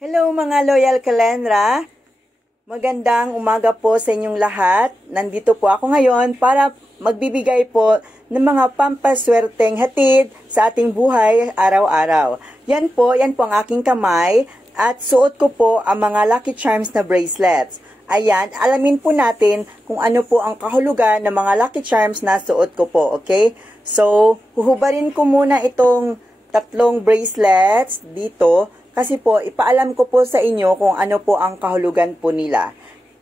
Hello mga loyal Kalendra! Magandang umaga po sa inyong lahat. Nandito po ako ngayon para magbibigay po ng mga pampaswerteng hatid sa ating buhay araw-araw. Yan po ang aking kamay at suot ko po ang mga Lucky Charms na bracelets. Ayan, alamin po natin kung ano po ang kahulugan ng mga Lucky Charms na suot ko po, okay? So, huhubarin ko muna itong tatlong bracelets dito. Kasi po, ipaalam ko po sa inyo kung ano po ang kahulugan po nila.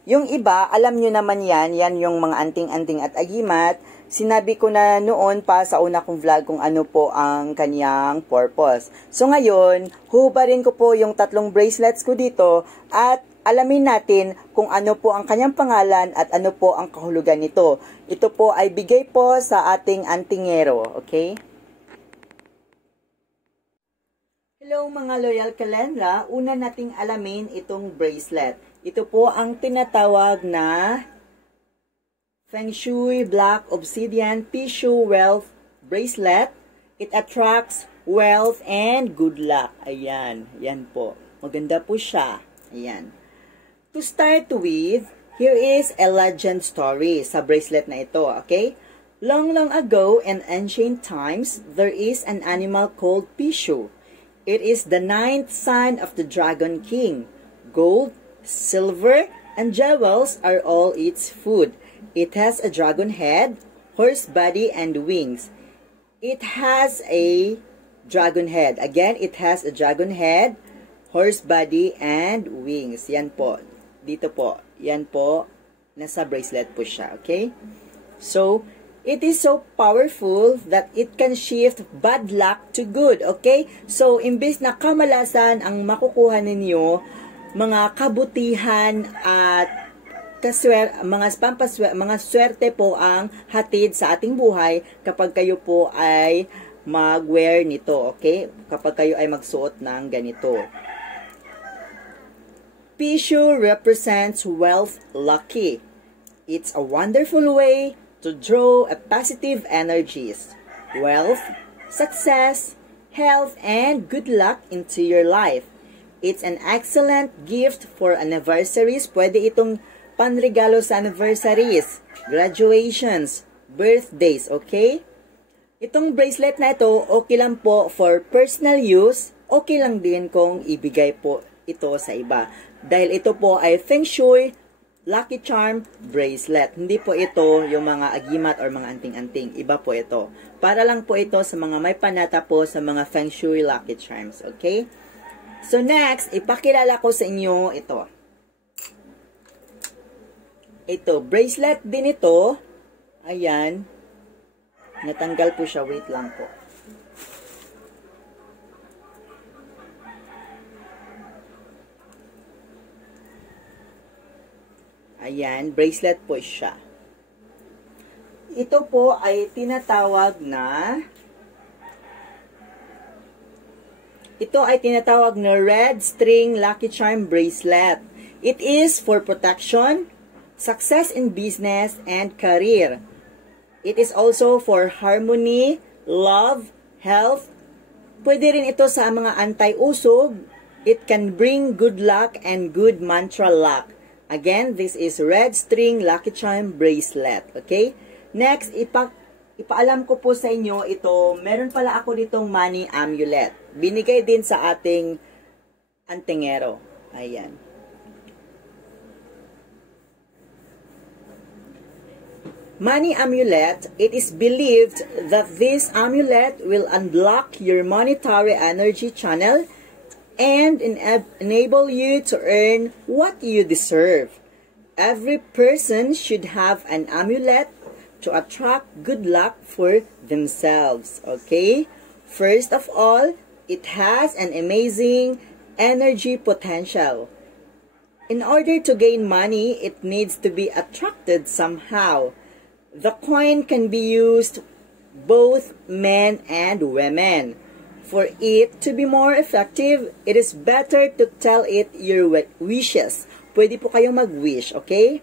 Yung iba, alam nyo naman yan yung mga anting-anting at agimat. Sinabi ko na noon pa sa una kong vlog kung ano po ang kanyang purpose. So ngayon, huhubarin ko po yung tatlong bracelets ko dito at alamin natin kung ano po ang kanyang pangalan at ano po ang kahulugan nito. Ito po ay bigay po sa ating antingero, okay? Hello mga loyal Kalendra, una nating alamin itong bracelet. Ito po ang tinatawag na Feng Shui Black Obsidian Tissue Wealth Bracelet. It attracts wealth and good luck. Ayan, yan po. Maganda po siya. Ayan. To start with, here is a legend story sa bracelet na ito, okay? Long ago in ancient times, there is an animal called Pishu. It is the 9th son of the Dragon King. Gold, silver, and jewels are all its food. It has a dragon head, horse body, and wings. It has a dragon head. Again, it has a dragon head, horse body, and wings. Yan po. Dito po. Yan po. Nasa bracelet po siya. Okay? So, it is so powerful that it can shift bad luck to good, okay? So, imbes na kamalasan ang makukuha ninyo, mga kabutihan at mga swerte po ang hatid sa ating buhay kapag kayo po ay mag-wear nito, okay? Kapag kayo ay magsuot ng ganito. Pishu represents wealth lucky. It's a wonderful way to draw a positive energies, wealth, success, health, and good luck into your life. It's an excellent gift for anniversaries. Pwede itong panregalo sa anniversaries, graduations, birthdays, okay? Itong bracelet na ito, okay lang po for personal use, okay lang din kung ibigay po ito sa iba. Dahil ito po ay Feng Shui Lucky Charm bracelet. Hindi po ito yung mga agimat or mga anting-anting. Iba po ito. Para lang po ito sa mga may panata po sa mga Feng Shui Lucky Charms. Okay? So next, ipakilala ko sa inyo ito. Ito, bracelet din ito. Ayan. Natanggal po siya. Wait lang po. Ayan, bracelet po siya. Ito po ay tinatawag na red string lucky charm bracelet. It is for protection, success in business, and career. It is also for harmony, love, health. Pwede rin ito sa mga anti-usog. It can bring good luck and good mantra luck. Again, this is red string lucky charm bracelet. Okay? Next, ipaalam ko po sa inyo ito. Meron pala ako ditong money amulet. Binigay din sa ating antingero. Ayan. Money amulet, it is believed that this amulet will unblock your monetary energy channel and enable you to earn what you deserve. Every person should have an amulet to attract good luck for themselves. Okay? First of all, it has an amazing energy potential. In order to gain money, it needs to be attracted somehow. The coin can be used both men and women. For it to be more effective, it is better to tell it your wishes. Pwede po kayong mag-wish, okay?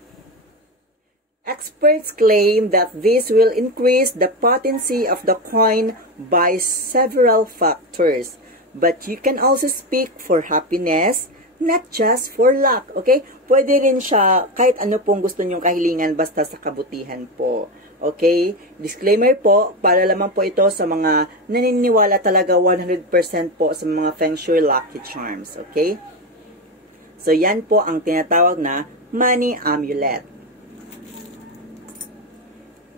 Experts claim that this will increase the potency of the coin by several factors. But you can also speak for happiness, not just for luck, okay? Pwede rin siya kahit ano pong gusto nyong kahilingan basta sa kabutihan po. Okay? Disclaimer po, para lamang po ito sa mga naniniwala talaga 100% po sa mga Feng Shui Lucky Charms. Okay? So, yan po ang tinatawag na money amulet.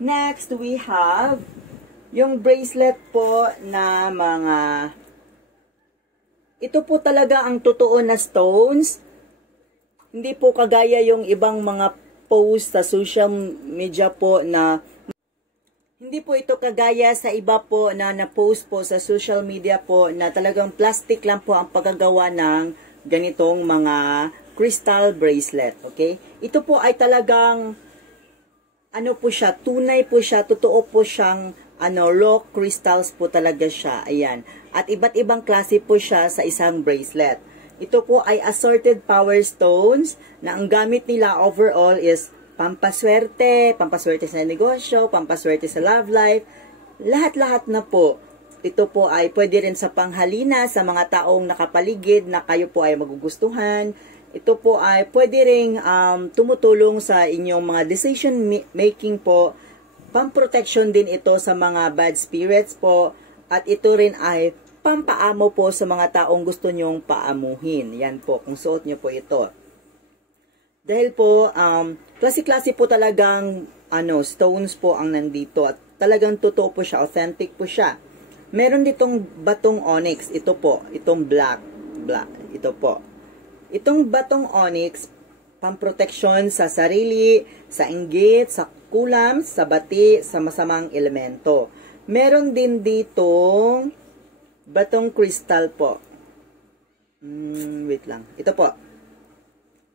Next, we have yung bracelet po na mga... Ito po talaga ang totoo na stones. Hindi po kagaya yung ibang mga post sa social media po na... Hindi po ito kagaya sa iba po na na-post po sa social media po na talagang plastic lang po ang paggagawa ng ganitong mga crystal bracelet. Okay? Ito po ay talagang ano po siya, tunay po siya, totoo po siyang raw crystals po talaga siya. Ayan. At iba't ibang klase po siya sa isang bracelet. Ito po ay assorted power stones na ang gamit nila overall is pampaswerte sa negosyo, pampaswerte sa love life, lahat-lahat na po. Ito po ay pwede rin sa panghalina sa mga taong nakapaligid na kayo po ay magugustuhan. Ito po ay pwede ring tumutulong sa inyong mga decision making po. Pamprotection din ito sa mga bad spirits po. At ito rin ay pampaamo po sa mga taong gusto nyong paamuhin. Yan po, kung suot nyo po ito. Dahil po, klase-klase po talagang stones po ang nandito. At talagang totoo po siya, authentic po siya. Meron ditong batong onyx. Ito po, itong black. Ito po. Itong batong onyx, pamproteksyon sa sarili, sa inggit, sa kulam, sa bati, sa masamang elemento. Meron din ditong batong crystal po. Wait lang. Ito po.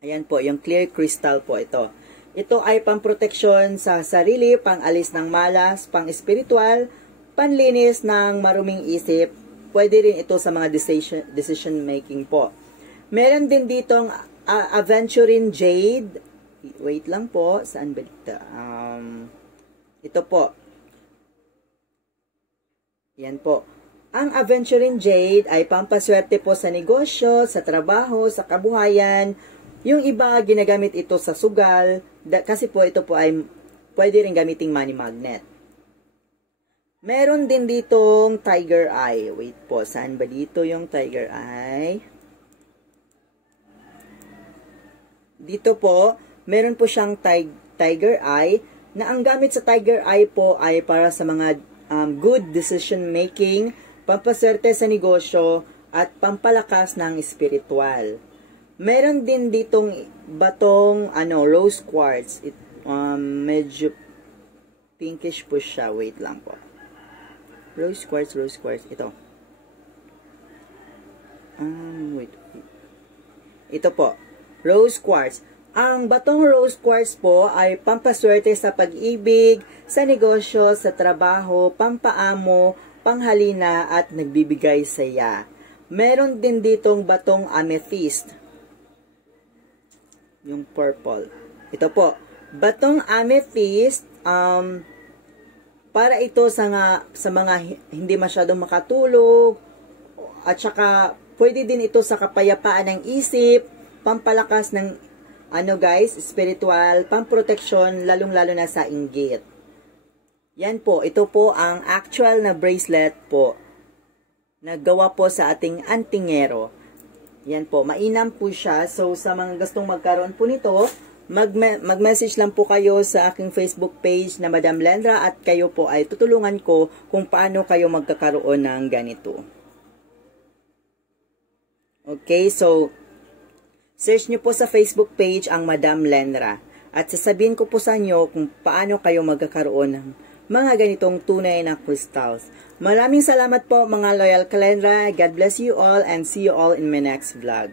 Ayan po, yung clear crystal po ito. Ito ay pamproteksyon sa sarili, pang-alis ng malas, pang-espiritual, panlinis ng maruming isip. Pwede rin ito sa mga decision making po. Meron din ditong aventurine jade. Wait lang po, saan ba dito? Ito po. Yan po. Ang aventurine jade ay pampaswerte po sa negosyo, sa trabaho, sa kabuhayan. Yung iba, ginagamit ito sa sugal. Kasi po, ito po ay pwede rin gamiting money magnet. Meron din ditong tiger eye. Wait po, saan ba dito yung tiger eye? Dito po, meron po siyang tiger eye. Na ang gamit sa tiger eye po ay para sa mga good decision making, pampaswerte sa negosyo, at pampalakas ng espiritual. Meron din ditong batong rose quartz. Medyo pinkish po siya. Wait lang po. Rose quartz. Ito. Wait. Ito po. Rose quartz. Ang batong rose quartz po ay pampaswerte sa pag-ibig, sa negosyo, sa trabaho, pampaamo, panghalina, at nagbibigay saya. Meron din ditong batong amethyst. Yung purple. Ito po. Batong amethyst, para ito sa mga hindi masyadong makatulog, at saka pwede din ito sa kapayapaan ng isip, pampalakas ng spiritual, pamproteksyon, lalong-lalo na sa inggit. Yan po, ito po ang actual na bracelet po, nagawa po sa ating antingero. Yan po, mainam po siya. So, sa mga gustong magkaroon po nito, mag-message lang po kayo sa aking Facebook page na Madam Lendra at kayo po ay tutulungan ko kung paano kayo magkakaroon ng ganito. Okay, so, search nyo po sa Facebook page ang Madam Lendra at sasabihin ko po sa inyo kung paano kayo magkakaroon ng mga ganitong tunay na crystals. Maraming salamat po mga loyal Kalendra. God bless you all and see you all in my next vlog.